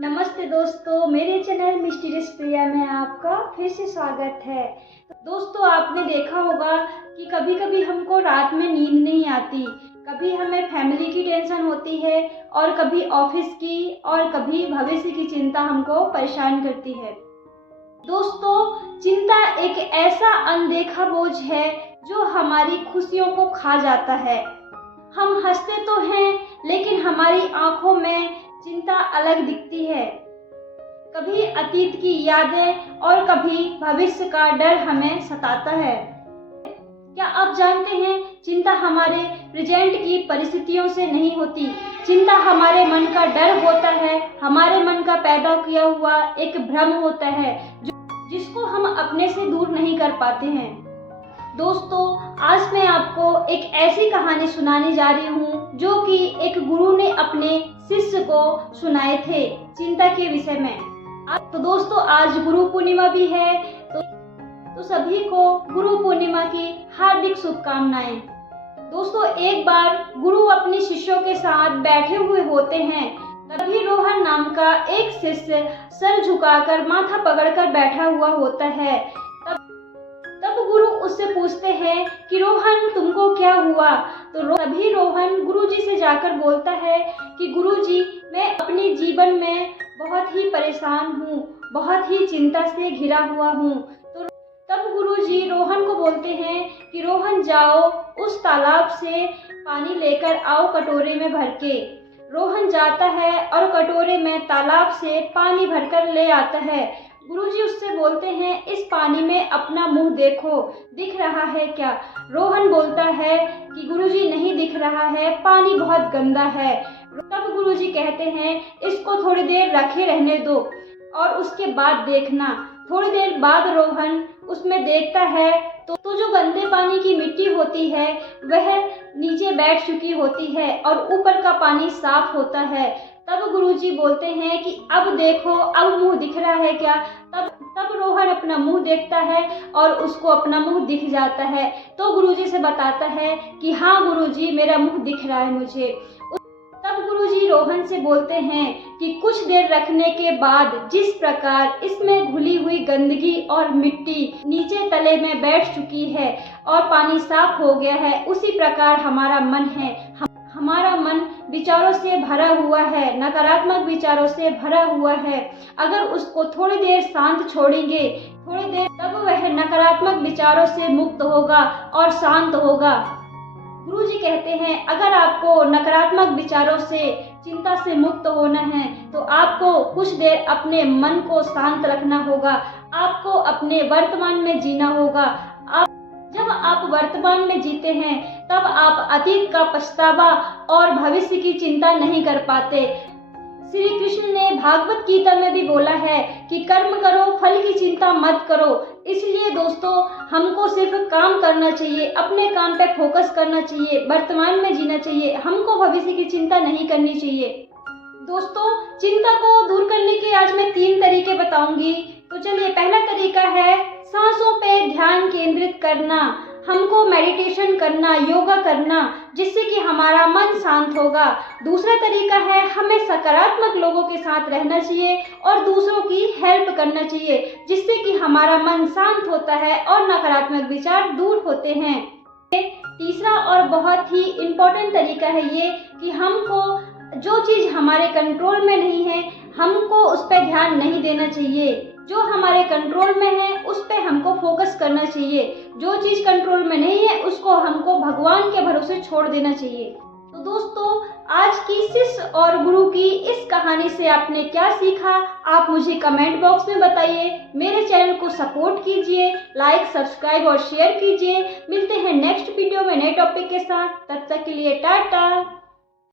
नमस्ते दोस्तों, मेरे चैनल मिस्टीरियस प्रिया में आपका फिर से स्वागत है। दोस्तों, आपने देखा होगा कि कभी कभी हमको रात में नींद नहीं आती, कभी हमें फैमिली की टेंशन होती है और कभी ऑफिस की और कभी भविष्य की चिंता हमको परेशान करती है। दोस्तों, चिंता एक ऐसा अनदेखा बोझ है जो हमारी खुशियों को खा जाता है। हम हंसते तो हैं लेकिन हमारी आंखों में चिंता अलग दिखती है। कभी अतीत की यादें और कभी भविष्य का डर हमें सताता है। क्या आप जानते हैं, चिंता हमारे प्रेजेंट की परिस्थितियों से नहीं होती। चिंता हमारे मन का डर होता है, हमारे मन का पैदा किया हुआ एक भ्रम होता है जिसको हम अपने से दूर नहीं कर पाते हैं। दोस्तों, आज मैं आपको एक ऐसी कहानी सुनाने जा रही हूँ जो कि एक गुरु ने अपने शिष्य को सुनाए थे चिंता के विषय में। तो दोस्तों, आज गुरु पूर्णिमा भी है, तो सभी को गुरु पूर्णिमा की हार्दिक शुभकामनाएं। दोस्तों, एक बार गुरु अपने शिष्यों के साथ बैठे हुए होते हैं। तभी रोहन नाम का एक शिष्य सर झुकाकर माथा पकड़कर बैठा हुआ होता है। तब गुरु उससे पूछते हैं कि रोहन, तुमको क्या हुआ? तो तभी रोहन गुरुजी से जाकर बोलता है कि गुरुजी, मैं अपने जीवन में बहुत ही परेशान हूँ, बहुत ही चिंता से घिरा हुआ हूँ। तो तब गुरुजी रोहन को बोलते हैं कि रोहन, जाओ उस तालाब से पानी लेकर आओ कटोरे में भर के। रोहन जाता है और कटोरे में तालाब से पानी भरकर ले आता है। गुरुजी उससे बोलते हैं, इस पानी में अपना मुंह देखो, दिख रहा है क्या? रोहन बोलता है कि गुरुजी, नहीं दिख रहा है, पानी बहुत गंदा है। तब गुरुजी कहते हैं, इसको थोड़ी देर रखे रहने दो और उसके बाद देखना। थोड़ी देर बाद रोहन उसमें देखता है तो जो गंदे पानी की मिट्टी होती है वह नीचे बैठ चुकी होती है और ऊपर का पानी साफ होता है। तब गुरुजी बोलते हैं कि अब देखो, अब मुंह दिख रहा है क्या? तब रोहन अपना मुंह देखता है और उसको अपना मुंह दिख जाता है। तो गुरुजी से बताता है कि हाँ गुरुजी, मेरा मुंह दिख रहा है मुझे। तब गुरुजी रोहन से बोलते हैं कि कुछ देर रखने के बाद जिस प्रकार इसमें घुली हुई गंदगी और मिट्टी नीचे तले में बैठ चुकी है और पानी साफ हो गया है, उसी प्रकार हमारा मन है। हमारा मन विचारों से भरा हुआ है, नकारात्मक विचारों से भरा हुआ है। अगर उसको थोड़ी देर शांत छोड़ेंगे, थोड़ी देर, तब वह नकारात्मक विचारों से मुक्त होगा और शांत होगा। गुरुजी कहते हैं, अगर आपको नकारात्मक विचारों से, चिंता से मुक्त होना है तो आपको कुछ देर अपने मन को शांत रखना होगा। आपको अपने वर्तमान में जीना होगा। जब आप वर्तमान में जीते हैं तब आप अतीत का पछतावा और भविष्य की चिंता नहीं कर पाते। श्री कृष्ण ने भागवत गीता में भी बोला है कि कर्म करो, फल की चिंता मत करो। इसलिए दोस्तों, हमको सिर्फ काम करना चाहिए, अपने काम पे फोकस करना चाहिए, वर्तमान में जीना चाहिए। हमको भविष्य की चिंता नहीं करनी चाहिए। दोस्तों, चिंता को दूर करने के आज मैं 3 तरीके बताऊंगी। तो चलिए, पहला तरीका है सांसों पे ध्यान केंद्रित करना। हमको मेडिटेशन करना, योगा करना, जिससे कि हमारा मन शांत होगा। दूसरा तरीका है, हमें सकारात्मक लोगों के साथ रहना चाहिए और दूसरों की हेल्प करना चाहिए, जिससे कि हमारा मन शांत होता है और नकारात्मक विचार दूर होते हैं। तीसरा और बहुत ही इम्पोर्टेंट तरीका है ये कि हमको जो चीज़ हमारे कंट्रोल में नहीं है, हमको उस पर ध्यान नहीं देना चाहिए। जो हमारे कंट्रोल में है उस पे हमको फोकस करना चाहिए। जो चीज़ कंट्रोल में नहीं है उसको हमको भगवान के भरोसे छोड़ देना चाहिए। तो दोस्तों, आज की शिष्य और गुरु की इस कहानी से आपने क्या सीखा, आप मुझे कमेंट बॉक्स में बताइए। मेरे चैनल को सपोर्ट कीजिए, लाइक, सब्सक्राइब और शेयर कीजिए। मिलते हैं नेक्स्ट वीडियो में नए टॉपिक के साथ। तब तक के लिए टाटा।